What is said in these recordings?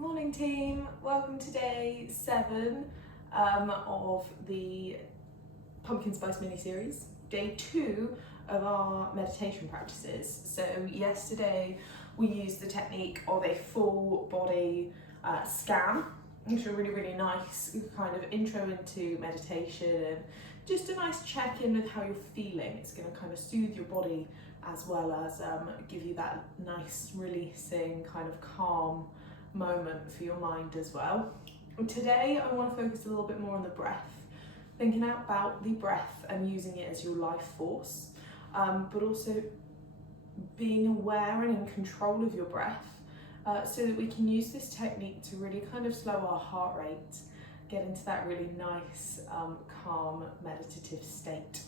Morning team, welcome to day 7 of the Pumpkin Spice mini-series, day 2 of our meditation practices. So yesterday we used the technique of a full body scan, which is a really nice kind of intro into meditation and just a nice check-in with how you're feeling. It's going to kind of soothe your body as well as give you that nice releasing kind of calm moment for your mind as well. And today I want to focus a little bit more on the breath, thinking about the breath and using it as your life force, but also being aware and in control of your breath so that we can use this technique to really kind of slow our heart rate, get into that really nice calm meditative state.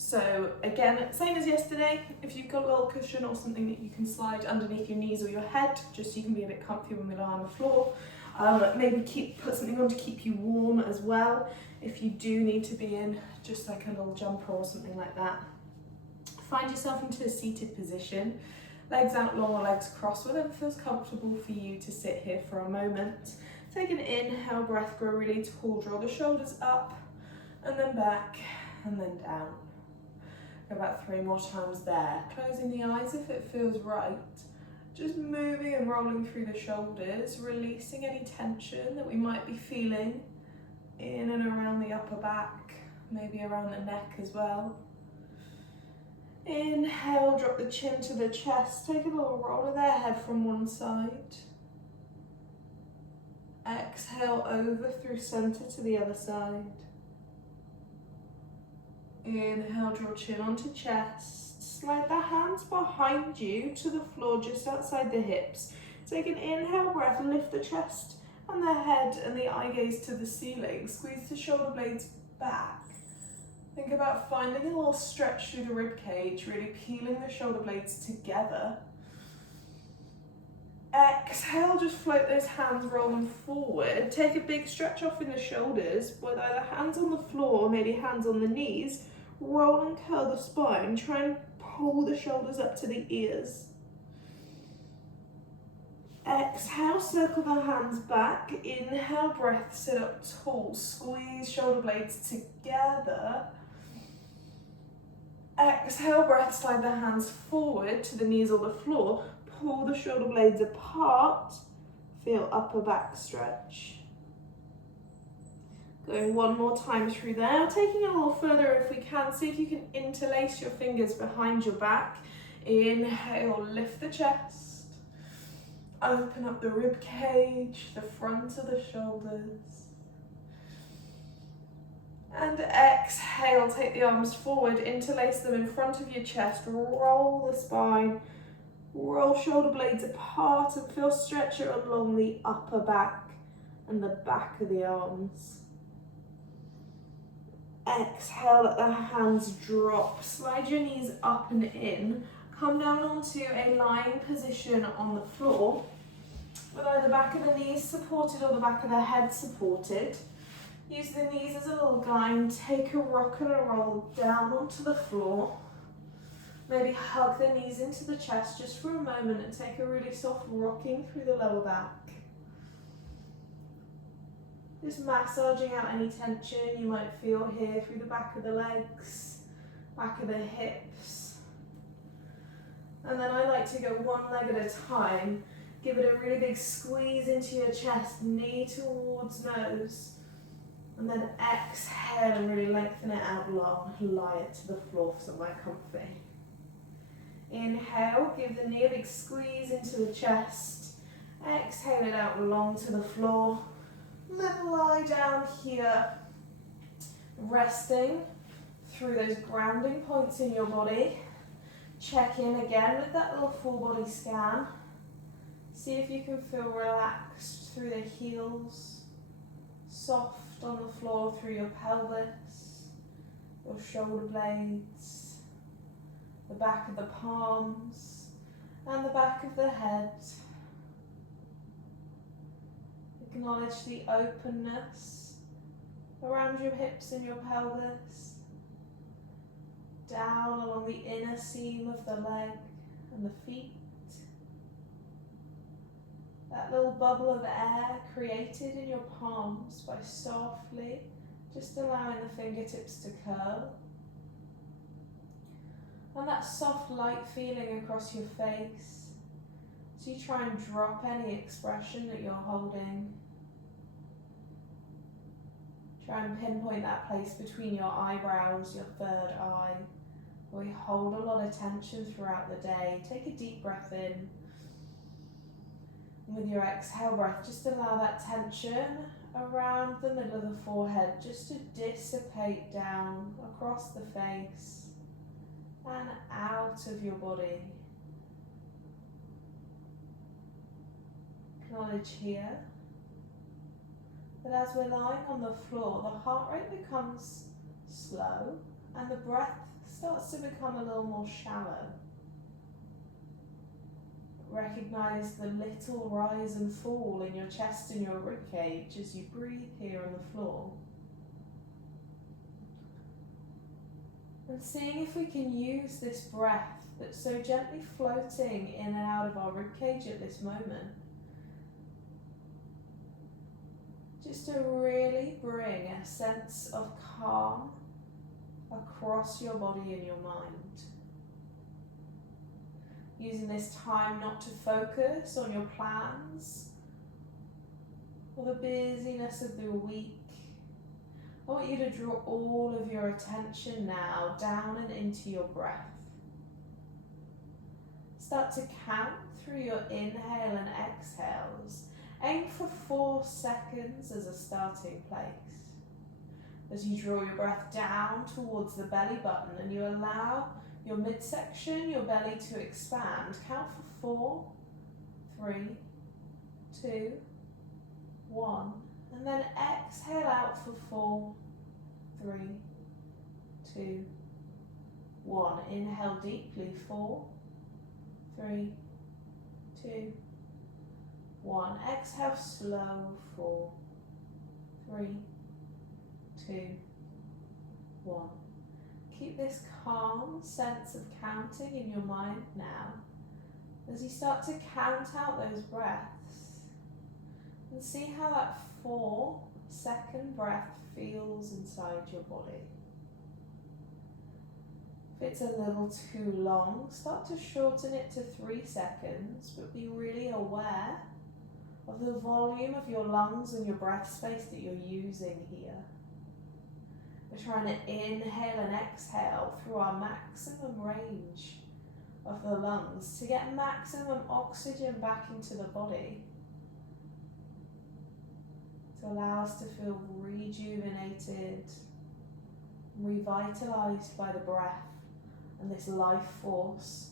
So again, same as yesterday, if you've got a little cushion or something that you can slide underneath your knees or your head, just so you can be a bit comfy when we lie on the floor. Maybe put something on to keep you warm as well, if you do need to be in just like a little jumper or something like that. Find yourself into a seated position, legs out long or legs crossed, whatever feels comfortable for you to sit here for a moment. Take an inhale, breath, grow really tall, draw the shoulders up and then back and then down. About 3 more times there. Closing the eyes if it feels right. Just moving and rolling through the shoulders, releasing any tension that we might be feeling in and around the upper back, maybe around the neck as well. Inhale, drop the chin to the chest, take a little roll of the head from one side. Exhale over through center to the other side. Inhale, draw chin onto chest. Slide the hands behind you to the floor just outside the hips. Take an inhale breath, lift the chest and the head and the eye gaze to the ceiling. Squeeze the shoulder blades back. Think about finding a little stretch through the rib cage, really peeling the shoulder blades together. Exhale, just float those hands rolling forward. Take a big stretch off in the shoulders with either hands on the floor or maybe hands on the knees. Roll and curl the spine. Try and pull the shoulders up to the ears. Exhale, circle the hands back. Inhale, breath, sit up tall. Squeeze shoulder blades together. Exhale, breath, slide the hands forward to the knees or the floor. Pull the shoulder blades apart. Feel upper back stretch. Going one more time through there, taking it a little further if we can. See if you can interlace your fingers behind your back. Inhale, lift the chest. Open up the rib cage, the front of the shoulders. And exhale, take the arms forward, interlace them in front of your chest. Roll the spine, roll shoulder blades apart and feel stretch along the upper back and the back of the arms. Exhale, let the hands drop. Slide your knees up and in. Come down onto a lying position on the floor with either the back of the knees supported or the back of the head supported. Use the knees as a little guide. Take a rock and a roll down onto the floor. Maybe hug the knees into the chest just for a moment and take a really soft rocking through the lower back. Just massaging out any tension you might feel here through the back of the legs, back of the hips. And then I like to go one leg at a time. Give it a really big squeeze into your chest, knee towards nose. And then exhale and really lengthen it out long. Lie it to the floor for somewhere comfy. Inhale, give the knee a big squeeze into the chest. Exhale it out long to the floor. Then lie down here, resting through those grounding points in your body. Check in again with that little full body scan. See if you can feel relaxed through the heels, soft on the floor through your pelvis, your shoulder blades, the back of the palms, and the back of the head. Acknowledge the openness around your hips and your pelvis, down along the inner seam of the leg and the feet. That little bubble of air created in your palms by softly just allowing the fingertips to curl. And that soft light feeling across your face. So you try and drop any expression that you're holding. Try and pinpoint that place between your eyebrows, your third eye, where we hold a lot of tension throughout the day. Take a deep breath in. And with your exhale breath, just allow that tension around the middle of the forehead just to dissipate down across the face and out of your body. Acknowledge here that as we're lying on the floor, the heart rate becomes slow and the breath starts to become a little more shallow. Recognize the little rise and fall in your chest and your ribcage as you breathe here on the floor. And seeing if we can use this breath that's so gently floating in and out of our ribcage at this moment, just to really bring a sense of calm across your body and your mind. Using this time not to focus on your plans or the busyness of the week. I want you to draw all of your attention now down and into your breath. Start to count through your inhale and exhales. Aim for 4 seconds as a starting place. As you draw your breath down towards the belly button and you allow your midsection, your belly to expand. Count for 4, 3, 2, 1. And then exhale out for 4, 3, 2, 1. Inhale deeply, 4, 3, 2, 1. Exhale slow, 4, 3, 2, 1. Keep this calm sense of counting in your mind now as you start to count out those breaths and see how that 4-second breath feels inside your body. If it's a little too long, start to shorten it to 3 seconds, but be really aware of the volume of your lungs and your breath space that you're using here. We're trying to inhale and exhale through our maximum range of the lungs to get maximum oxygen back into the body, to allow us to feel rejuvenated, revitalized by the breath and this life force.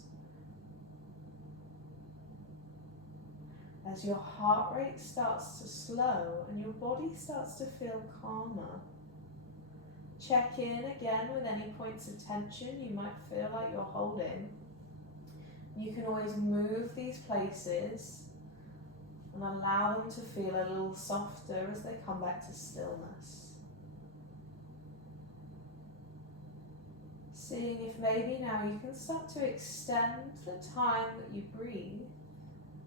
As your heart rate starts to slow and your body starts to feel calmer, check in again with any points of tension you might feel like you're holding. You can always move these places and allow them to feel a little softer as they come back to stillness. Seeing if maybe now you can start to extend the time that you breathe,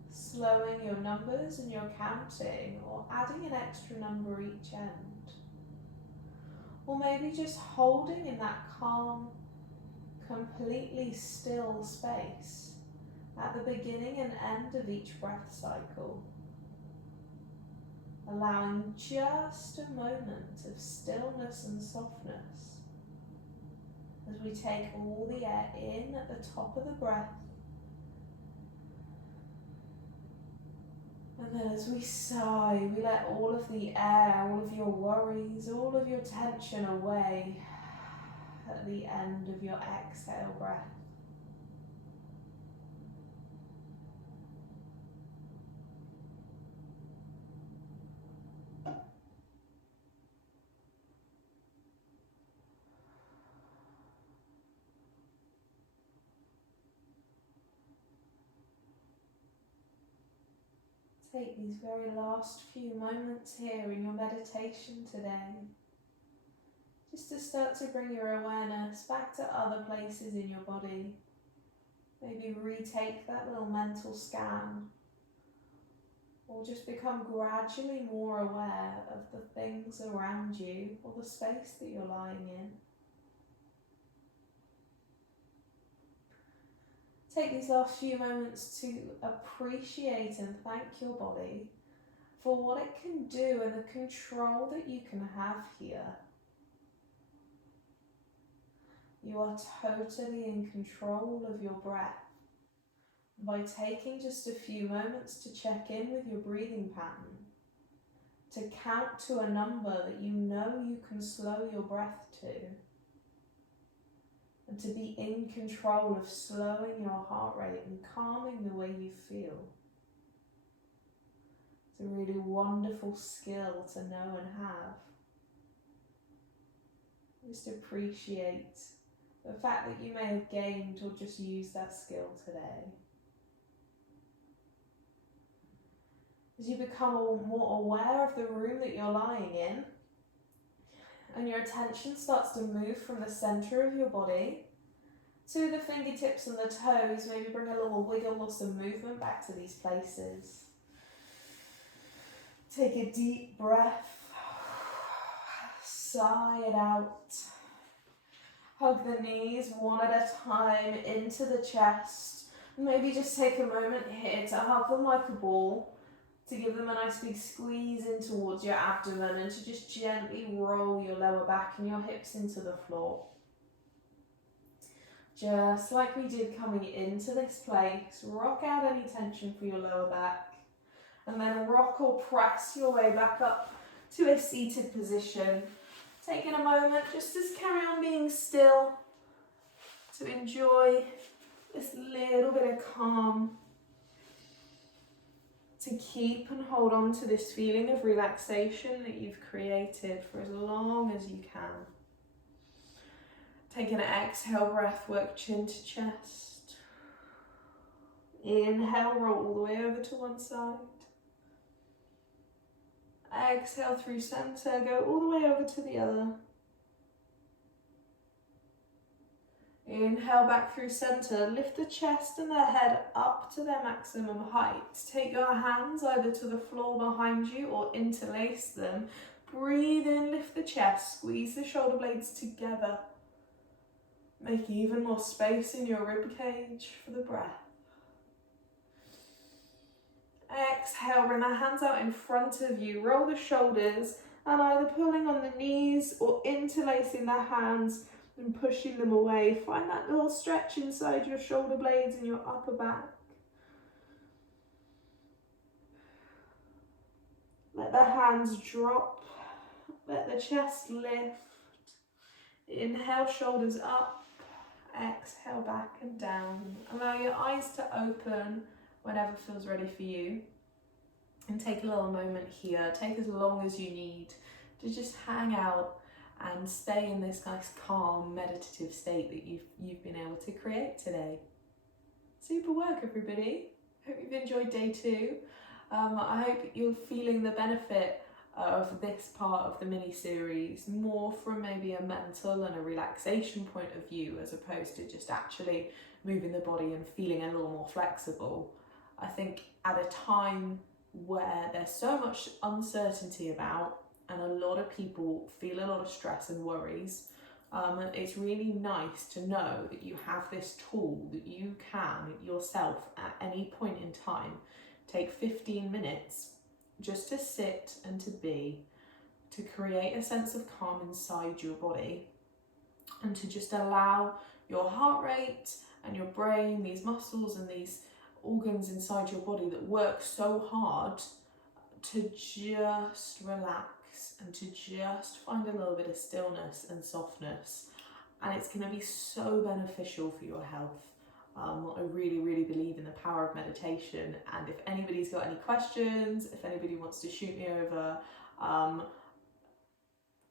slowing your numbers and your counting, or adding an extra number each end. Or maybe just holding in that calm, completely still space at the beginning and end of each breath cycle. Allowing just a moment of stillness and softness as we take all the air in at the top of the breath. And then as we sigh, we let all of the air, all of your worries, all of your tension away at the end of your exhale breath. Take these very last few moments here in your meditation today, just to start to bring your awareness back to other places in your body. Maybe retake that little mental scan or just become gradually more aware of the things around you or the space that you're lying in. Take these last few moments to appreciate and thank your body for what it can do and the control that you can have here. You are totally in control of your breath. By taking just a few moments to check in with your breathing pattern, to count to a number that you know you can slow your breath to, and to be in control of slowing your heart rate and calming the way you feel. It's a really wonderful skill to know and have. Just appreciate the fact that you may have gained or just used that skill today. As you become more aware of the room that you're lying in, and your attention starts to move from the center of your body to the fingertips and the toes, maybe bring a little wiggle or some movement back to these places. Take a deep breath, sigh it out. Hug the knees one at a time into the chest. Maybe just take a moment here to hug them like a ball, to give them a nice big squeeze in towards your abdomen, and to just gently roll your lower back and your hips into the floor. Just like we did coming into this place, rock out any tension for your lower back, and then rock or press your way back up to a seated position. Taking a moment just to carry on being still, to enjoy this little bit of calm, to keep and hold on to this feeling of relaxation that you've created for as long as you can. Take an exhale breath, work chin to chest. Inhale, roll all the way over to one side. Exhale through center, go all the way over to the other. Inhale back through center, lift the chest and the head up to their maximum height. Take your hands either to the floor behind you or interlace them. Breathe in, lift the chest, squeeze the shoulder blades together. Make even more space in your rib cage for the breath. Exhale, bring the hands out in front of you, roll the shoulders and either pulling on the knees or interlacing the hands and pushing them away. Find that little stretch inside your shoulder blades and your upper back. Let the hands drop, let the chest lift. Inhale, shoulders up, exhale back and down. Allow your eyes to open whenever feels ready for you. And take a little moment here, take as long as you need to just hang out and stay in this nice calm meditative state that you've been able to create today. Super work, everybody. Hope you've enjoyed day 2. I hope you're feeling the benefit of this part of the mini series more from maybe a mental and a relaxation point of view, as opposed to just actually moving the body and feeling a little more flexible. I think at a time where there's so much uncertainty about, and a lot of people feel a lot of stress and worries, it's really nice to know that you have this tool that you can yourself at any point in time take 15 minutes just to sit and to be, to create a sense of calm inside your body, and to just allow your heart rate and your brain, these muscles and these organs inside your body that work so hard, to just relax and to just find a little bit of stillness and softness. And it's going to be so beneficial for your health. I really, really believe in the power of meditation. And if anybody's got any questions, if anybody wants to shoot me over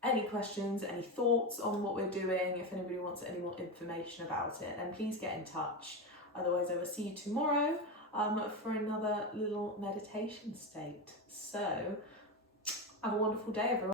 any questions, any thoughts on what we're doing, if anybody wants any more information about it, then please get in touch. Otherwise, I will see you tomorrow for another little meditation state. So, have a wonderful day, everyone.